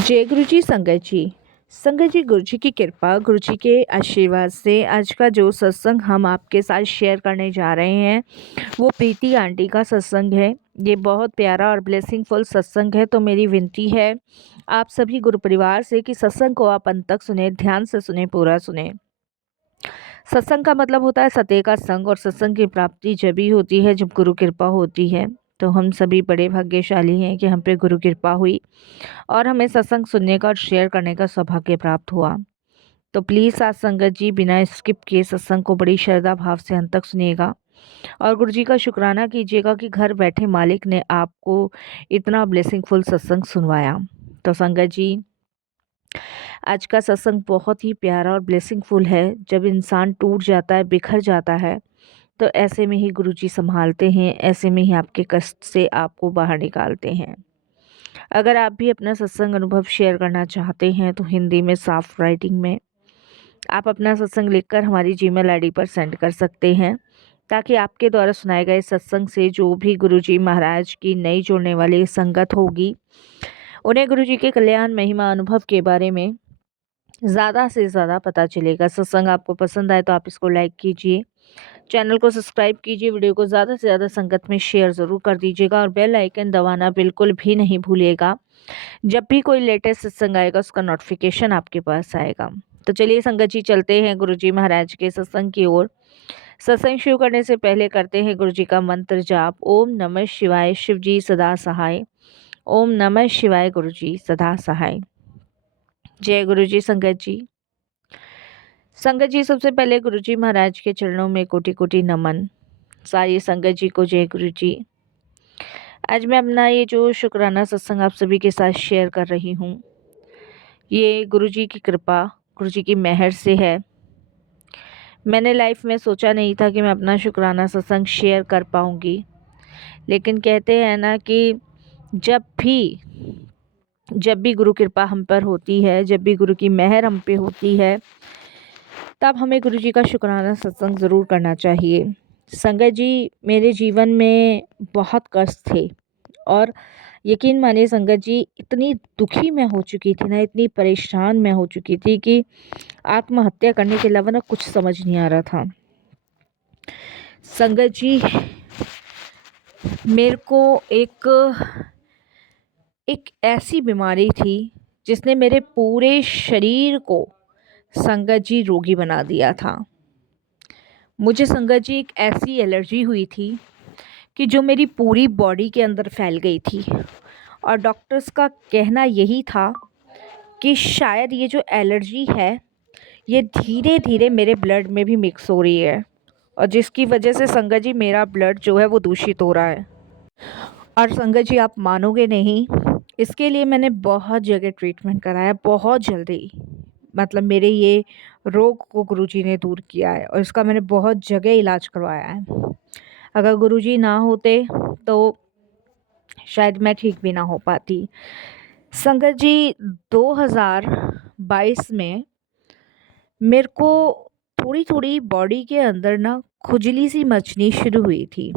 जय गुरु जी संगत जी। संगत जी, गुरु जी की कृपा, गुरु जी के आशीर्वाद से आज का जो सत्संग हम आपके साथ शेयर करने जा रहे हैं वो प्रीति आंटी का सत्संग है। ये बहुत प्यारा और ब्लेसिंगफुल सत्संग है। तो मेरी विनती है आप सभी गुरु परिवार से कि सत्संग को आप अंत तक सुने, ध्यान से सुने, पूरा सुने। सत्संग का मतलब होता है सत्य का संग, और सत्संग की प्राप्ति जब ही होती है जब गुरु कृपा होती है। तो हम सभी बड़े भाग्यशाली हैं कि हम पे गुरु कृपा हुई और हमें सत्संग सुनने का और शेयर करने का सौभाग्य प्राप्त हुआ। तो प्लीज़ आज संगत जी बिना स्किप किए सत्संग को बड़ी श्रद्धा भाव से अंत तक सुनिएगा और गुरु जी का शुक्राना कीजिएगा कि घर बैठे मालिक ने आपको इतना ब्लेसिंगफुल सत्संग सुनवाया। तो संगत जी, आज का सत्संग बहुत ही प्यारा और ब्लेसिंगफुल है। जब इंसान टूट जाता है, बिखर जाता है, तो ऐसे में ही गुरु जी संभालते हैं, ऐसे में ही आपके कष्ट से आपको बाहर निकालते हैं। अगर आप भी अपना सत्संग अनुभव शेयर करना चाहते हैं तो हिंदी में साफ राइटिंग में आप अपना सत्संग लिखकर हमारी जीमेल आईडी पर सेंड कर सकते हैं, ताकि आपके द्वारा सुनाए गए सत्संग से जो भी गुरुजी महाराज की नई जुड़ने वाली संगत होगी उन्हें गुरुजी के कल्याण महिमा अनुभव के बारे में ज़्यादा से ज़्यादा पता चलेगा। सत्संग आपको पसंद आए तो आप इसको लाइक कीजिए, चैनल को सब्सक्राइब कीजिए, वीडियो को ज़्यादा से ज़्यादा संगत में शेयर ज़रूर कर दीजिएगा और बेल आइकन दबाना बिल्कुल भी नहीं भूलिएगा। जब भी कोई लेटेस्ट सत्संग आएगा उसका नोटिफिकेशन आपके पास आएगा। तो चलिए संगत जी, चलते हैं गुरुजी महाराज के सत्संग की ओर। सत्संग शुरू करने से पहले करते हैं गुरुजी का मंत्र जाप। ओम नमः शिवाय, शिव जी सदा सहाय। ओम नमः शिवाय, गुरुजी सदा सहाय। जय गुरुजी संगत जी। संगत जी, सबसे पहले गुरुजी महाराज के चरणों में कोटि कोटि नमन। सारी संगत जी को जय गुरु जी। आज मैं अपना ये जो शुक्राना सत्संग आप सभी के साथ शेयर कर रही हूँ, ये गुरुजी की कृपा, गुरुजी की मेहर से है। मैंने लाइफ में सोचा नहीं था कि मैं अपना शुक्राना सत्संग शेयर कर पाऊँगी, लेकिन कहते हैं ना कि जब भी गुरु कृपा हम पर होती है, जब भी गुरु की मेहर हम पे होती है, तब हमें गुरुजी का शुक्राना सत्संग ज़रूर करना चाहिए। संगत जी, मेरे जीवन में बहुत कष्ट थे और यकीन मानिए संगत जी, इतनी दुखी मैं हो चुकी थी ना, इतनी परेशान मैं हो चुकी थी कि आत्महत्या करने के अलावा ना कुछ समझ नहीं आ रहा था। संगत जी, मेरे को एक एक ऐसी बीमारी थी जिसने मेरे पूरे शरीर को संगत जी रोगी बना दिया था। मुझे संगत जी एक ऐसी एलर्जी हुई थी कि जो मेरी पूरी बॉडी के अंदर फैल गई थी, और डॉक्टर्स का कहना यही था कि शायद ये जो एलर्जी है ये धीरे धीरे मेरे ब्लड में भी मिक्स हो रही है, और जिसकी वजह से संगत जी मेरा ब्लड जो है वो दूषित हो रहा है। और संगत जी, आप मानोगे नहीं, इसके लिए मैंने बहुत जगह ट्रीटमेंट कराया, बहुत जल्दी। मतलब मेरे ये रोग को गुरुजी ने दूर किया है और इसका मैंने बहुत जगह इलाज करवाया है। अगर गुरुजी ना होते तो शायद मैं ठीक भी ना हो पाती। संगत जी, 2022 में मेरे को थोड़ी थोड़ी बॉडी के अंदर ना खुजली सी मचनी शुरू हुई थी,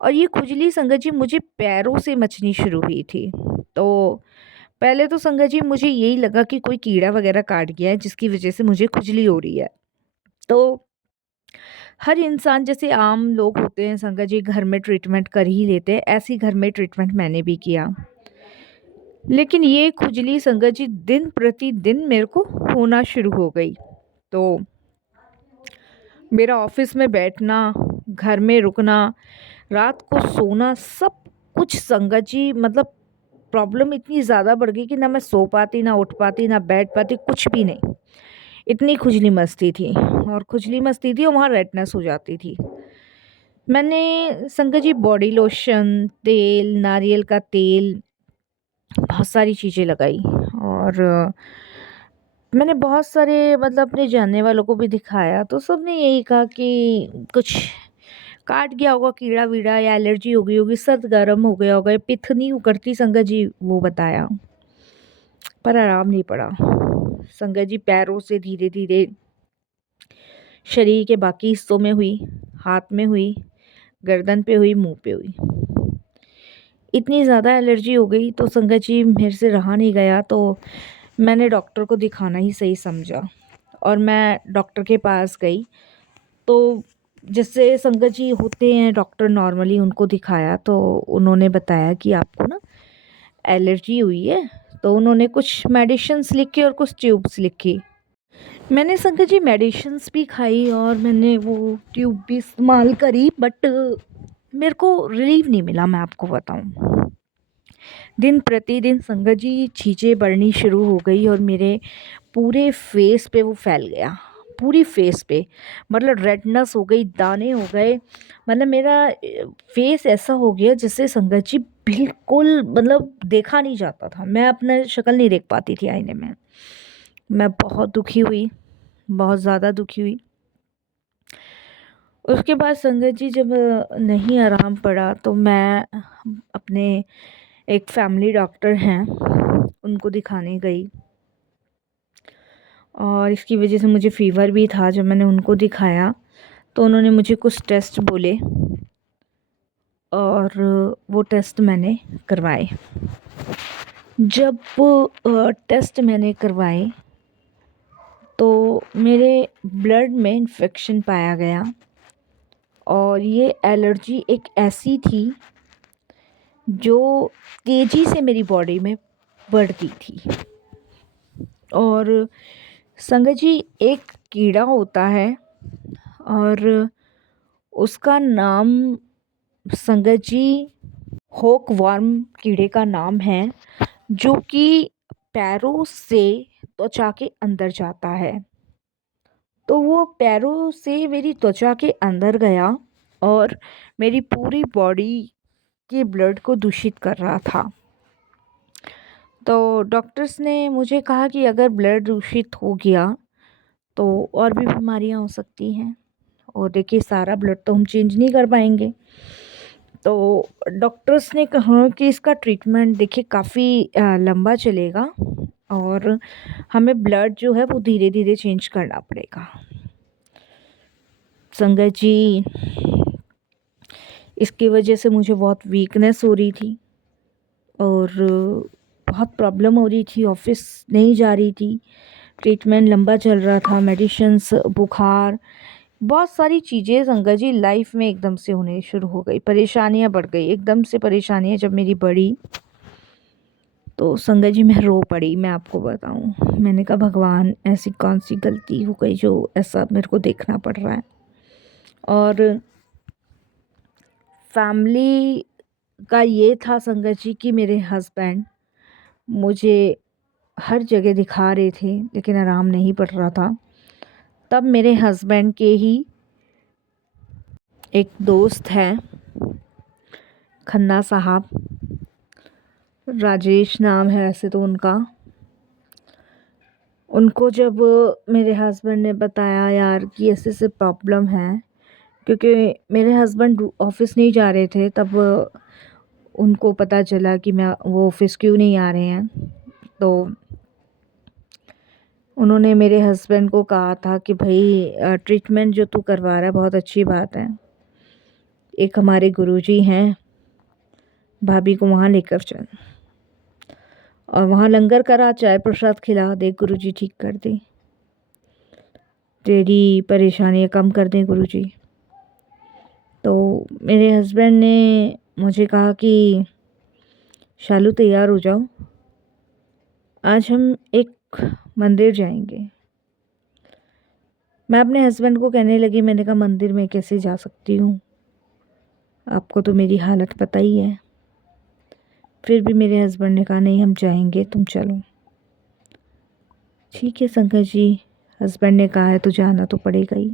और ये खुजली संगत जी मुझे पैरों से मचनी शुरू हुई थी। तो पहले तो संगत जी मुझे यही लगा कि कोई कीड़ा वगैरह काट गया है जिसकी वजह से मुझे खुजली हो रही है। तो हर इंसान जैसे आम लोग होते हैं संगत जी, घर में ट्रीटमेंट कर ही लेते हैं, ऐसी घर में ट्रीटमेंट मैंने भी किया। लेकिन ये खुजली संगत जी दिन प्रतिदिन मेरे को होना शुरू हो गई। तो मेरा ऑफिस में बैठना, घर में रुकना, रात को सोना, सब कुछ संगत जी, मतलब प्रॉब्लम इतनी ज़्यादा बढ़ गई कि ना मैं सो पाती, ना उठ पाती, ना बैठ पाती, कुछ भी नहीं। इतनी खुजली मचती थी, और खुजली मचती थी और वहाँ रेडनेस हो जाती थी। मैंने संगत जी बॉडी लोशन, तेल, नारियल का तेल, बहुत सारी चीज़ें लगाई, और मैंने बहुत सारे मतलब अपने जानने वालों को भी दिखाया, तो सबने यही कहा कि कुछ काट गया होगा कीड़ा वीड़ा, या एलर्जी हो गई होगी, सर्द गर्म हो गया होगा, या पिथ नहीं उकड़ती संगत जी, वो बताया। पर आराम नहीं पड़ा संगत जी। पैरों से धीरे धीरे शरीर के बाकी हिस्सों में हुई, हाथ में हुई, गर्दन पे हुई, मुंह पे हुई। इतनी ज़्यादा एलर्जी हो गई तो संगत जी मेरे से रहा नहीं गया, तो मैंने डॉक्टर को दिखाना ही सही समझा और मैं डॉक्टर के पास गई। तो जैसे संगत जी होते हैं डॉक्टर, नॉर्मली उनको दिखाया तो उन्होंने बताया कि आपको ना एलर्जी हुई है। तो उन्होंने कुछ मेडिसिन्स लिखी और कुछ ट्यूब्स लिखी। मैंने संगत जी मेडिसिन्स भी खाई और मैंने वो ट्यूब भी इस्तेमाल करी, बट मेरे को रिलीफ नहीं मिला, मैं आपको बताऊं। दिन प्रतिदिन संगत जी छींचे पड़नी शुरू हो गई और मेरे पूरे फेस पे वो फैल गया, पूरी फेस पे। मतलब रेडनेस हो गई, दाने हो गए। मतलब मेरा फेस ऐसा हो गया जैसे संगत जी बिल्कुल, मतलब देखा नहीं जाता था, मैं अपना शक्ल नहीं देख पाती थी आईने में। मैं बहुत दुखी हुई, बहुत ज़्यादा दुखी हुई। उसके बाद संगत जी जब नहीं आराम पड़ा तो मैं अपने एक फैमिली डॉक्टर हैं उनको दिखाने गई, और इसकी वजह से मुझे फ़ीवर भी था। जब मैंने उनको दिखाया तो उन्होंने मुझे कुछ टेस्ट बोले और वो टेस्ट मैंने करवाए। जब टेस्ट मैंने करवाए तो मेरे ब्लड में इन्फेक्शन पाया गया, और ये एलर्जी एक ऐसी थी जो तेज़ी से मेरी बॉडी में बढ़ती थी। और संगत जी एक कीड़ा होता है और उसका नाम संगत जी होक वर्म कीड़े का नाम है, जो कि पैरों से त्वचा के अंदर जाता है। तो वो पैरों से मेरी त्वचा के अंदर गया और मेरी पूरी बॉडी के ब्लड को दूषित कर रहा था। तो डॉक्टर्स ने मुझे कहा कि अगर ब्लड दूषित हो गया तो और भी बीमारियां हो सकती हैं, और देखिए सारा ब्लड तो हम चेंज नहीं कर पाएंगे। तो डॉक्टर्स ने कहा कि इसका ट्रीटमेंट देखिए काफ़ी लंबा चलेगा और हमें ब्लड जो है वो धीरे धीरे चेंज करना पड़ेगा। संगत जी इसकी वजह से मुझे बहुत वीकनेस हो रही थी और बहुत प्रॉब्लम हो रही थी, ऑफिस नहीं जा रही थी, ट्रीटमेंट लंबा चल रहा था, मेडिसिन्स, बुखार, बहुत सारी चीज़ें संगत जी लाइफ में एकदम से होने शुरू हो गई। परेशानियां बढ़ गई, एकदम से परेशानियां जब मेरी बढ़ी तो संगत जी मैं रो पड़ी। मैं आपको बताऊं, मैंने कहा भगवान ऐसी कौन सी गलती हो गई जो ऐसा मेरे को देखना पड़ रहा है। और फैमिली का ये था संगत जी कि मेरे हस्बैंड मुझे हर जगह दिखा रहे थे लेकिन आराम नहीं पड़ रहा था। तब मेरे हस्बैंड के ही एक दोस्त हैं, खन्ना साहब, राजेश नाम है वैसे तो उनका। उनको जब मेरे हस्बैंड ने बताया यार कि ऐसे ऐसे प्रॉब्लम है, क्योंकि मेरे हस्बैंड ऑफिस नहीं जा रहे थे, तब उनको पता चला कि मैं वो ऑफिस क्यों नहीं आ रहे हैं। तो उन्होंने मेरे हस्बैंड को कहा था कि भाई ट्रीटमेंट जो तू करवा रहा है बहुत अच्छी बात है, एक हमारे गुरुजी हैं, भाभी को वहाँ लेकर चल और वहाँ लंगर करा, चाय प्रसाद खिला, देख गुरुजी ठीक कर दे, तेरी परेशानियाँ कम कर दें गुरुजी। तो मेरे हस्बैंड ने मुझे कहा कि शालू तैयार हो जाओ, आज हम एक मंदिर जाएंगे। मैं अपने हस्बैंड को कहने लगी, मैंने कहा मंदिर में कैसे जा सकती हूँ, आपको तो मेरी हालत पता ही है। फिर भी मेरे हस्बैंड ने कहा नहीं हम जाएंगे, तुम चलो। ठीक है संगत जी, हस्बैंड ने कहा है तो जाना तो पड़ेगा ही।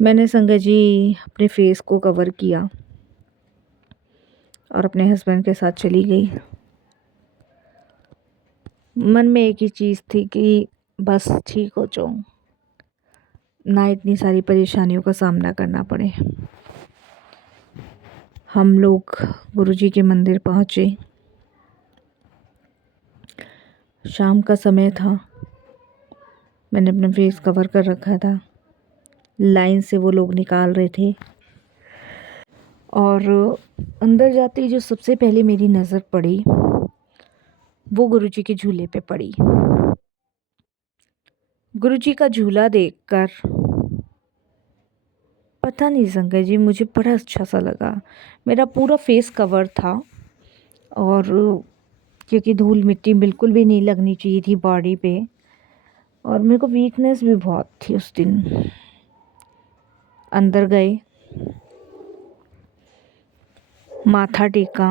मैंने संगत जी अपने फेस को कवर किया और अपने हस्बैंड के साथ चली गई। मन में एक ही चीज़ थी कि बस ठीक हो जाऊँ, ना इतनी सारी परेशानियों का सामना करना पड़े। हम लोग गुरुजी के मंदिर पहुँचे। शाम का समय था, मैंने अपना फेस कवर कर रखा था। लाइन से वो लोग निकाल रहे थे। और अंदर जाते ही जो सबसे पहले मेरी नज़र पड़ी वो गुरुजी के झूले पे पड़ी। गुरुजी का झूला देखकर पता नहीं संगत जी मुझे बड़ा अच्छा सा लगा। मेरा पूरा फेस कवर था और क्योंकि धूल मिट्टी बिल्कुल भी नहीं लगनी चाहिए थी बॉडी पे, और मेरे को वीकनेस भी बहुत थी उस दिन। अंदर गए, माथा टेका,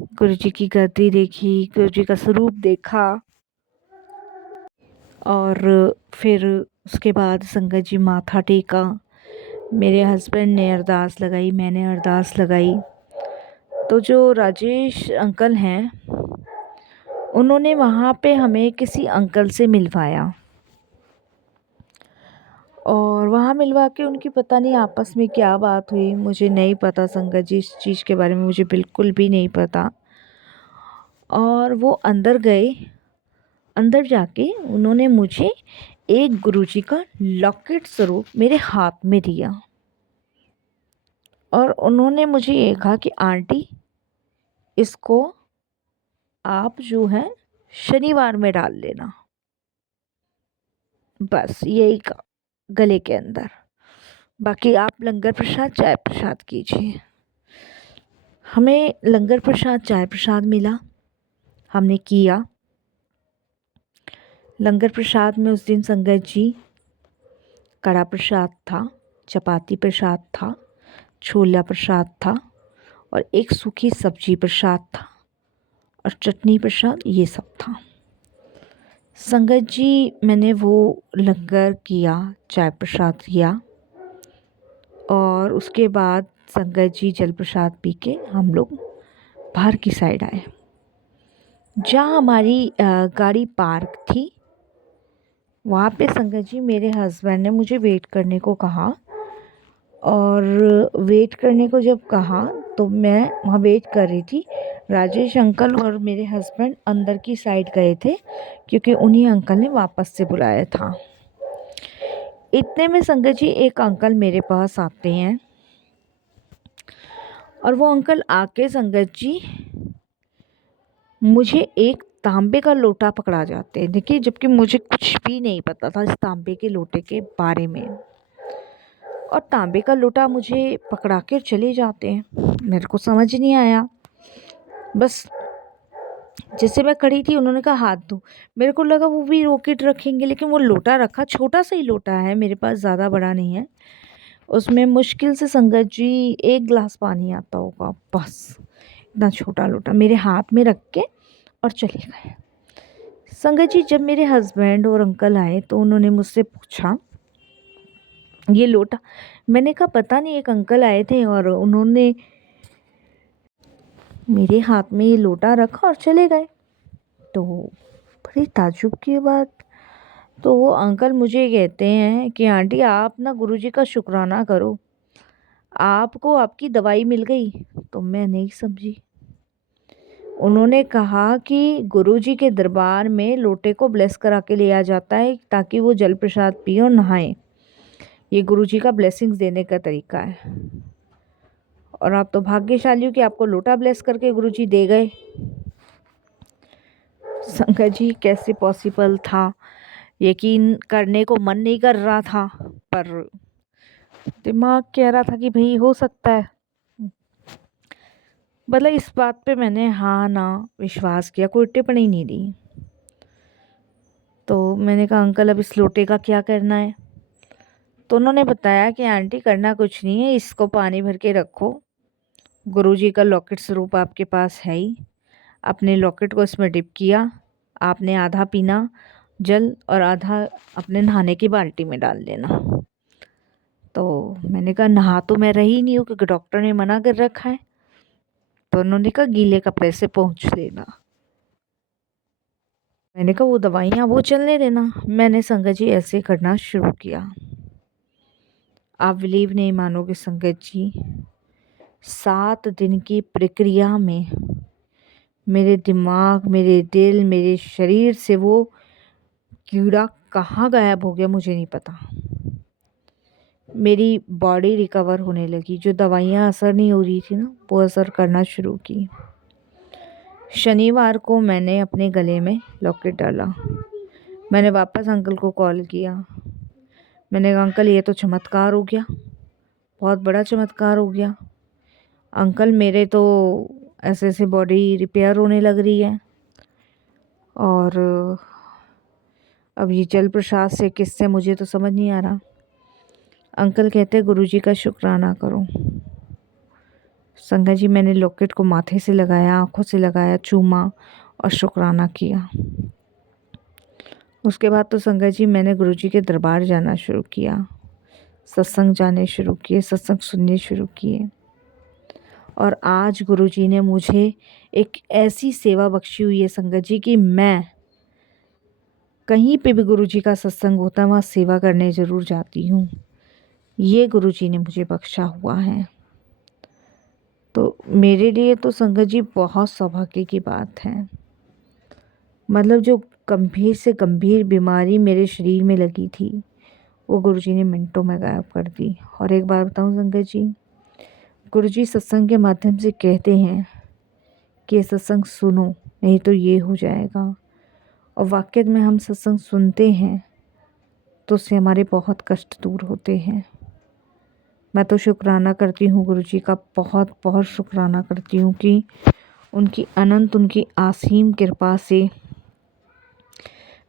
गुरुजी की गद्दी देखी, गुरुजी का स्वरूप देखा, और फिर उसके बाद संगत जी माथा टेका। मेरे हस्बैंड ने अरदास लगाई, मैंने अरदास लगाई। तो जो राजेश अंकल हैं उन्होंने वहाँ पे हमें किसी अंकल से मिलवाया, और वहाँ मिलवा के उनकी पता नहीं आपस में क्या बात हुई, मुझे नहीं पता संगत जी, इस चीज़ के बारे में मुझे बिल्कुल भी नहीं पता। और वो अंदर गए, अंदर जाके उन्होंने मुझे एक गुरुजी का लॉकेट स्वरूप मेरे हाथ में दिया, और उन्होंने मुझे ये कहा कि आंटी इसको आप जो है शनिवार में डाल लेना। बस यही का गले के अंदर, बाकी आप लंगर प्रसाद चाय प्रसाद कीजिए। हमें लंगर प्रसाद चाय प्रसाद मिला, हमने किया। लंगर प्रसाद में उस दिन संगत जी कड़ा प्रसाद था, चपाती प्रसाद था, छोला प्रसाद था, और एक सूखी सब्जी प्रसाद था, और चटनी प्रसाद, ये सब था। संगत जी मैंने वो लंगर किया, चाय प्रसाद किया, और उसके बाद संगत जी जल प्रसाद पी के हम लोग बाहर की साइड आए। जहाँ हमारी गाड़ी पार्क थी वहाँ पे संगत जी मेरे हस्बैंड ने मुझे वेट करने को कहा, और वेट करने को जब कहा तो मैं वहाँ वेट कर रही थी। राजेश अंकल और मेरे हस्बैंड अंदर की साइड गए थे क्योंकि उन्हीं अंकल ने वापस से बुलाया था। इतने में संगत जी एक अंकल मेरे पास आते हैं, और वो अंकल आके संगत जी मुझे एक तांबे का लोटा पकड़ा जाते हैं। देखिए, जबकि मुझे कुछ भी नहीं पता था इस तांबे के लोटे के बारे में, और तांबे का लोटा मुझे पकड़ा कर चले जाते हैं। मेरे को समझ नहीं आया, बस जैसे मैं खड़ी थी उन्होंने कहा हाथ धो। मेरे को लगा वो भी रॉकेट रखेंगे, लेकिन वो लोटा रखा, छोटा सा ही लोटा है मेरे पास, ज़्यादा बड़ा नहीं है। उसमें मुश्किल से संगत जी एक गिलास पानी आता होगा, बस इतना छोटा लोटा मेरे हाथ में रख के और चले गए। संगत जी जब मेरे हस्बैंड और अंकल आए तो उन्होंने मुझसे पूछा ये लोटा, मैंने कहा पता नहीं, एक अंकल आए थे और उन्होंने मेरे हाथ में ये लोटा रखा और चले गए। तो बड़ी ताज्जुब की बात, तो वो अंकल मुझे कहते हैं कि आंटी आप ना गुरुजी का शुक्राना करो, आपको आपकी दवाई मिल गई। तो मैं नहीं समझी। उन्होंने कहा कि गुरुजी के दरबार में लोटे को ब्लेस करा के लिया जाता है ताकि वो जल प्रसाद पिए और नहाएं। ये गुरुजी का ब्लेसिंग्स देने का तरीका है, और आप तो भाग्यशाली हो कि आपको लोटा ब्लेस करके गुरुजी दे गए। संगत जी कैसे पॉसिबल था, यकीन करने को मन नहीं कर रहा था, पर दिमाग कह रहा था कि भाई हो सकता है। मतलब इस बात पे मैंने हाँ ना विश्वास किया, कोई टिप्पणी नहीं दी। तो मैंने कहा अंकल अब इस लोटे का क्या करना है। तो उन्होंने बताया कि आंटी करना कुछ नहीं है, इसको पानी भर के रखो, गुरुजी का लॉकेट स्वरूप आपके पास है ही, अपने लॉकेट को इसमें डिप किया, आपने आधा पीना जल और आधा अपने नहाने की बाल्टी में डाल लेना। तो मैंने कहा नहा तो मैं रही नहीं हूँ क्योंकि डॉक्टर ने मना कर रखा है। तो उन्होंने कहा गीले कपड़े से पोंछ लेना। मैंने कहा वो दवाइयाँ वो चलने देना। मैंने संगत जी ऐसे करना शुरू किया। आप बिलीव नहीं मानोगे संगत जी, 7 दिन की प्रक्रिया में मेरे दिमाग, मेरे दिल, मेरे शरीर से वो कीड़ा कहाँ गायब हो गया मुझे नहीं पता। मेरी बॉडी रिकवर होने लगी। जो दवाइयाँ असर नहीं हो रही थी ना, वो असर करना शुरू की। शनिवार को मैंने अपने गले में लॉकेट डाला। मैंने वापस अंकल को कॉल किया। मैंने कहा अंकल ये तो चमत्कार हो गया, बहुत बड़ा चमत्कार हो गया। अंकल मेरे तो ऐसे ऐसे बॉडी रिपेयर होने लग रही है, और अब ये जल प्रसाद से किससे मुझे तो समझ नहीं आ रहा। अंकल कहते गुरुजी का शुक्राना करो। संगत जी मैंने लॉकेट को माथे से लगाया, आंखों से लगाया, चूमा और शुक्राना किया। उसके बाद तो संगत जी मैंने गुरुजी के दरबार जाना शुरू किया, सत्संग जाने शुरू किए, सत्संग सुनने शुरू किए। और आज गुरुजी ने मुझे एक ऐसी सेवा बख्शी हुई है संगत जी कि मैं कहीं पे भी गुरुजी का सत्संग होता है वहाँ सेवा करने ज़रूर जाती हूँ। ये गुरुजी ने मुझे बख्शा हुआ है। तो मेरे लिए तो संगत जी बहुत सौभाग्य की बात है। मतलब जो गंभीर से गंभीर बीमारी मेरे शरीर में लगी थी, वो गुरुजी ने मिनटों में गायब कर दी। और एक बार बताऊं संगत जी, गुरुजी सत्संग के माध्यम से कहते हैं कि ये सत्संग सुनो, नहीं तो ये हो जाएगा। और वाकई में हम सत्संग सुनते हैं तो उससे हमारे बहुत कष्ट दूर होते हैं। मैं तो शुक्राना करती हूँ गुरुजी का, बहुत बहुत शुक्राना करती हूँ कि उनकी अनंत, उनकी असीम कृपा से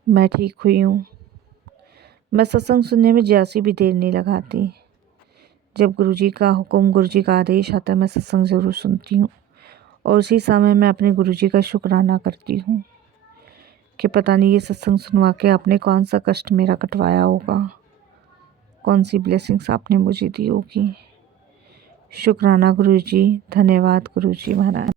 मैं ठीक हुई हूँ। मैं सत्संग सुनने में जैसी भी देर नहीं लगाती। जब गुरुजी का हुक्म, गुरुजी का आदेश आता है, मैं सत्संग ज़रूर सुनती हूँ। और उसी समय मैं अपने गुरुजी का शुक्राना करती हूँ कि पता नहीं ये सत्संग सुनवा के आपने कौन सा कष्ट मेरा कटवाया होगा, कौन सी ब्लेसिंग्स आपने मुझे दी होगी। शुक्राना गुरुजी, धन्यवाद गुरुजी महाराज।